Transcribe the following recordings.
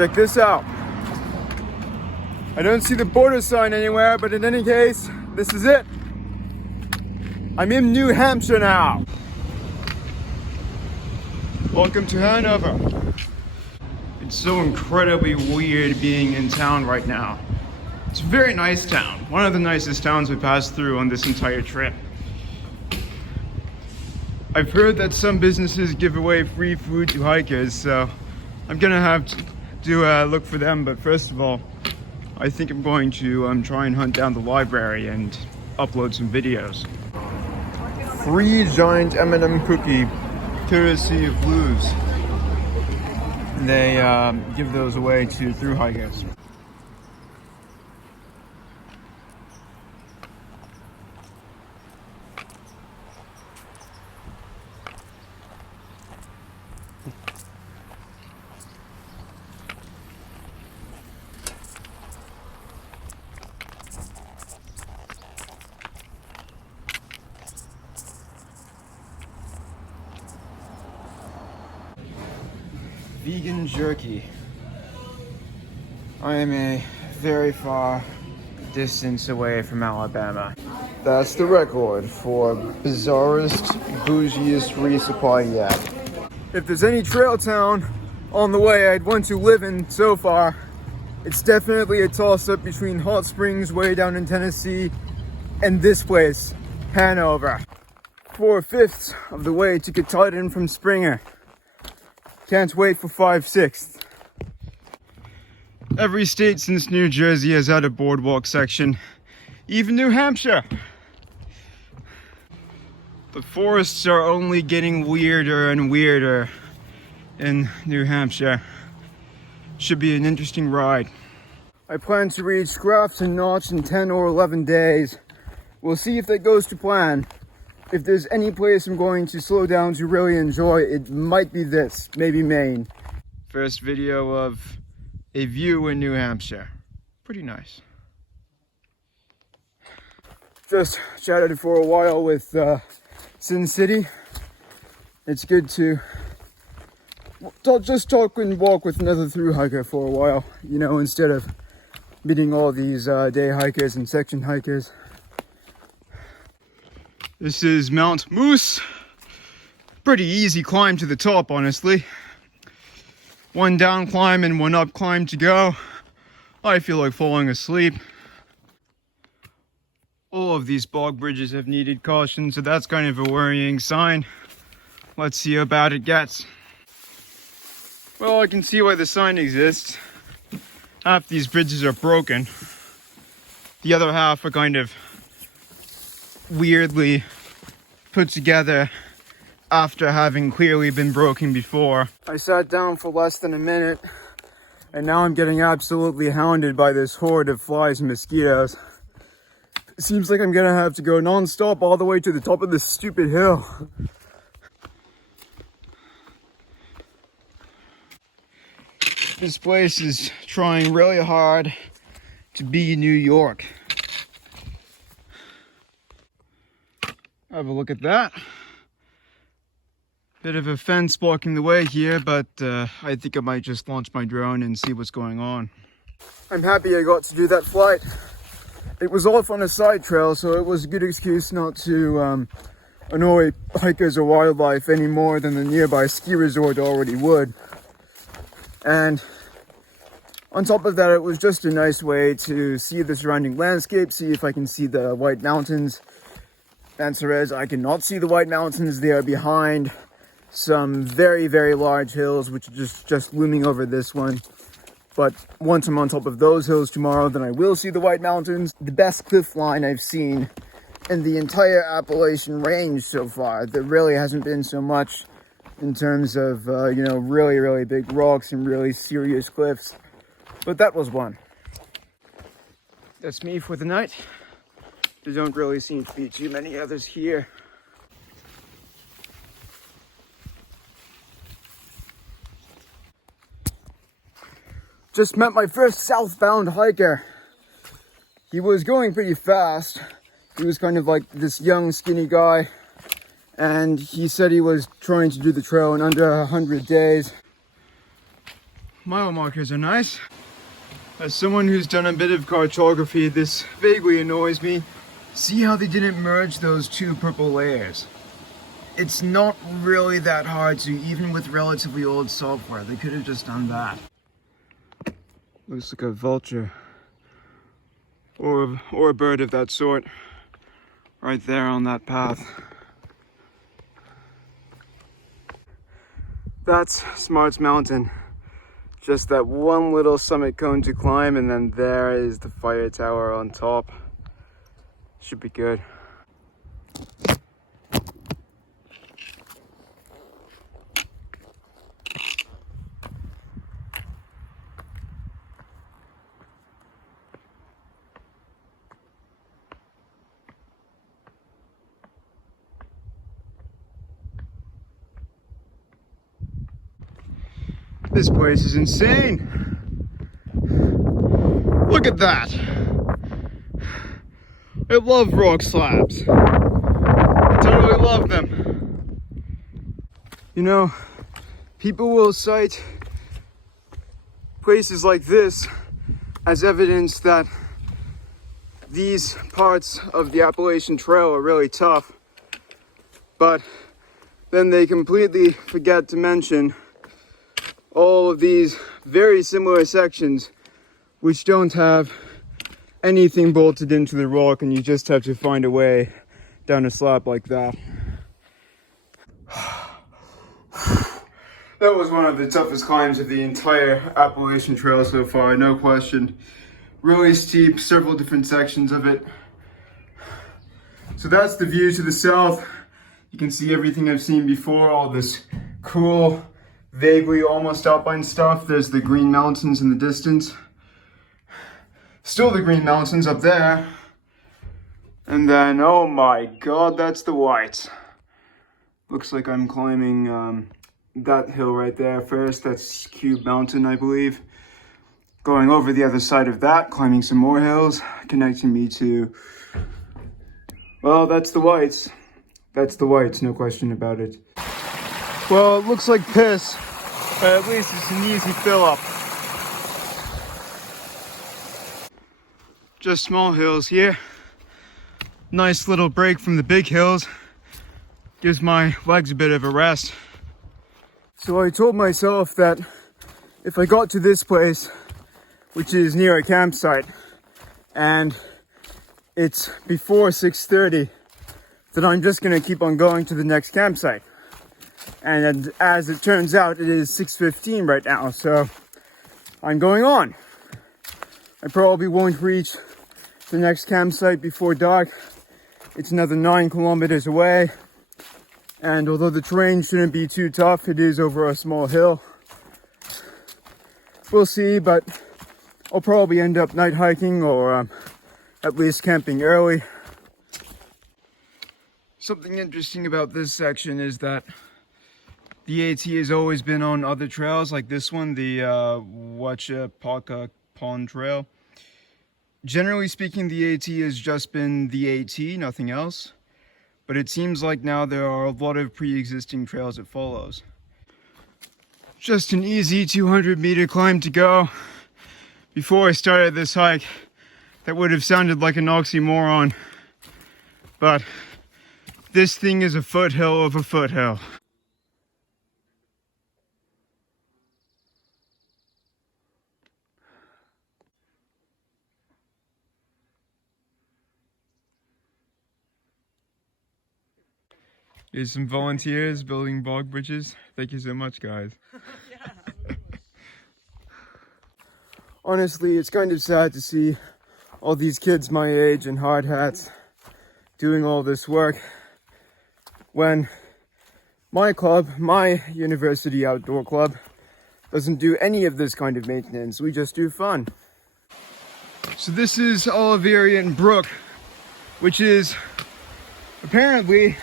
Check this out. I don't see the border sign anywhere, but in any case, this is it. I'm in New Hampshire now. Welcome to Hanover. It's so incredibly weird being in town right now. It's a very nice town. One of the nicest towns we passed through on this entire trip. I've heard that some businesses give away free food to hikers, so I'm gonna have to look for them. But first of all, I think I'm going to try and hunt down the library and upload some videos. Free giant M&M cookie, courtesy of Blues. They give those away to thru hikers. Vegan jerky. I am a very far distance away from Alabama. That's the record for bizarrest, bougiest resupply yet. If there's any trail town on the way I'd want to live in so far, it's definitely a toss-up between Hot Springs way down in Tennessee and this place, Hanover. 4/5 of the way to Katahdin from Springer. Can't wait for 5/6. Every state since New Jersey has had a boardwalk section, even New Hampshire. The forests are only getting weirder and weirder in New Hampshire. Should be an interesting ride. I plan to reach Grafton Notch in 10 or 11 days. We'll see if that goes to plan. If there's any place I'm going to slow down to really enjoy, it might be this, maybe Maine. First video of a view in New Hampshire. Pretty nice. Just chatted for a while with Sin City. It's good to just talk and walk with another thru hiker for a while, you know, instead of meeting all these day hikers and section hikers. This is Mount Moose. Pretty easy climb to the top, honestly. One down climb and one up climb to go. I feel like falling asleep. All of these bog bridges have needed caution, so that's kind of a worrying sign. Let's see how bad it gets. Well, I can see why the sign exists. Half these bridges are broken. The other half are kind of weirdly put together after having clearly been broken before. I sat down for less than a minute and now I'm getting absolutely hounded by this horde of flies and mosquitoes. It seems like I'm gonna have to go non-stop all the way to the top of this stupid hill. This place is trying really hard to be New York. Have a look at that. Bit of a fence blocking the way here, but I think I might just launch my drone and see what's going on. I'm happy I got to do that flight. It was off on a side trail, so it was a good excuse not to annoy hikers or wildlife any more than the nearby ski resort already would. And on top of that, it was just a nice way to see the surrounding landscape, see if I can see the White Mountains. Answer is, I cannot see the White Mountains. They are behind some very, very large hills, which are just looming over this one. But once I'm on top of those hills tomorrow, then I will see the White Mountains. The best cliff line I've seen in the entire Appalachian range so far. There really hasn't been so much in terms of, you know, really, really big rocks and really serious cliffs. But that was one. That's me for the night. There don't really seem to be too many others here. Just met my first southbound hiker. He was going pretty fast. He was kind of like this young, skinny guy. And he said he was trying to do the trail in under 100 days. Mile markers are nice. As someone who's done a bit of cartography, this vaguely annoys me. See how they didn't merge those two purple layers? It's not really that hard to, even with relatively old software. They could have just done that. Looks like a vulture. Or a bird of that sort. Right there on that path. That's Smarts Mountain. Just that one little summit cone to climb, and then there is the fire tower on top. Should be good. This place is insane. Look at that. I love rock slabs. I totally love them. You know, people will cite places like this as evidence that these parts of the Appalachian Trail are really tough, but then they completely forget to mention all of these very similar sections which don't have anything bolted into the rock, and you just have to find a way down a slab like that. That was one of the toughest climbs of the entire Appalachian Trail so far, no question. Really steep, several different sections of it. So that's the view to the south. You can see everything I've seen before, all this cool, vaguely almost alpine stuff. There's the Green Mountains in the distance. Still the Green Mountains up there. And then, oh my god, that's the Whites. Looks like I'm climbing that hill right there first. That's Cube Mountain, I believe. Going over the other side of that, climbing some more hills, connecting me to, well, that's the Whites. That's the Whites, no question about it. Well, it looks like piss, but at least it's an easy fill up. Just small hills here. Nice little break from the big hills. Gives my legs a bit of a rest. So I told myself that if I got to this place, which is near a campsite, and it's before 6:30, that I'm just gonna keep on going to the next campsite. And as it turns out, it is 6:15 right now, so I'm going on. I probably won't reach the next campsite before dark. It's another 9 kilometers away, and although the terrain shouldn't be too tough, it is over a small hill. We'll see, but I'll probably end up night hiking or at least camping early. Something interesting about this section is that the AT has always been on other trails like this one, the Wachapaka Pond Trail. Generally speaking, the AT has just been the AT, nothing else. But it seems like now there are a lot of pre-existing trails it follows. Just an easy 200-meter climb to go. Before I started this hike, that would have sounded like an oxymoron. But this thing is a foothill of a foothill. Here's some volunteers building bog bridges. Thank you so much, guys. Honestly, it's kind of sad to see all these kids my age in hard hats doing all this work when my club, my university outdoor club, doesn't do any of this kind of maintenance. We just do fun. So this is Oliverian Brook, which is apparently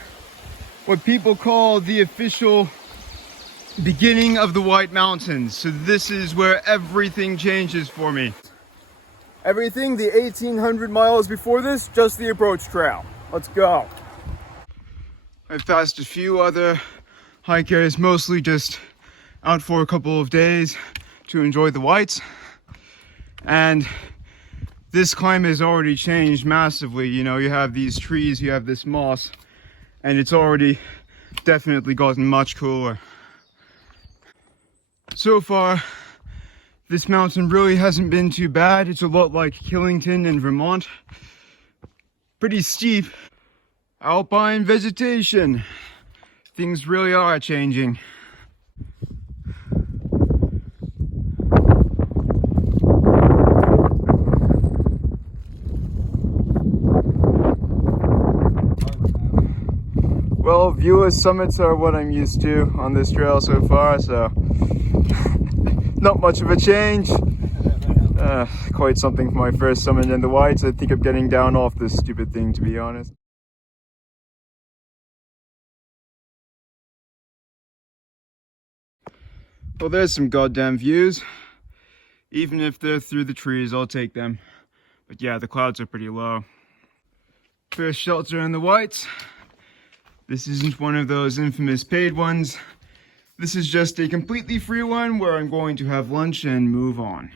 what people call the official beginning of the White Mountains. So this is where everything changes for me. Everything, the 1,800 miles before this, just the approach trail. Let's go. I've passed a few other hikers, mostly just out for a couple of days, to enjoy the whites. And this climate has already changed massively. You know, you have these trees, you have this moss, and it's already definitely gotten much cooler. So far, this mountain really hasn't been too bad. It's a lot like Killington in Vermont. Pretty steep. Alpine vegetation. Things really are changing. Well, viewless summits are what I'm used to on this trail so far, so not much of a change. Quite something for my first summit in the whites. I think I'm getting down off this stupid thing, to be honest. Well, there's some goddamn views. Even if they're through the trees, I'll take them. But yeah, the clouds are pretty low. First shelter in the whites. This isn't one of those infamous paid ones. This is just a completely free one where I'm going to have lunch and move on.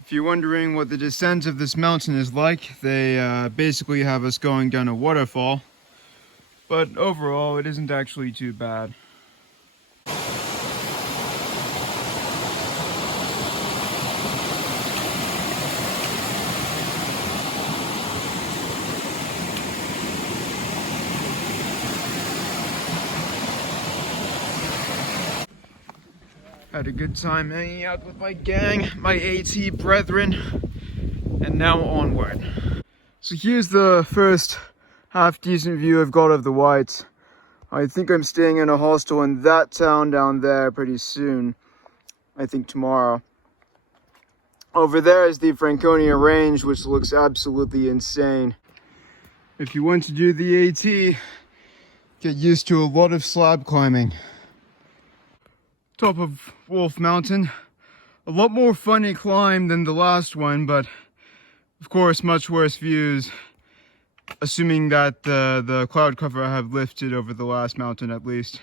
If you're wondering what the descent of this mountain is like, they basically have us going down a waterfall. But overall, it isn't actually too bad. Had a good time hanging out with my gang, my AT brethren, and now onward. So here's the first half decent view I've got of the whites. I think I'm staying in a hostel in that town down there pretty soon. I think tomorrow. Over there is the Franconia Range, which looks absolutely insane. If you want to do the AT, get used to a lot of slab climbing. Top of Wolf Mountain. A lot more funny climb than the last one, but of course much worse views, assuming that the cloud cover I have lifted over the last mountain at least.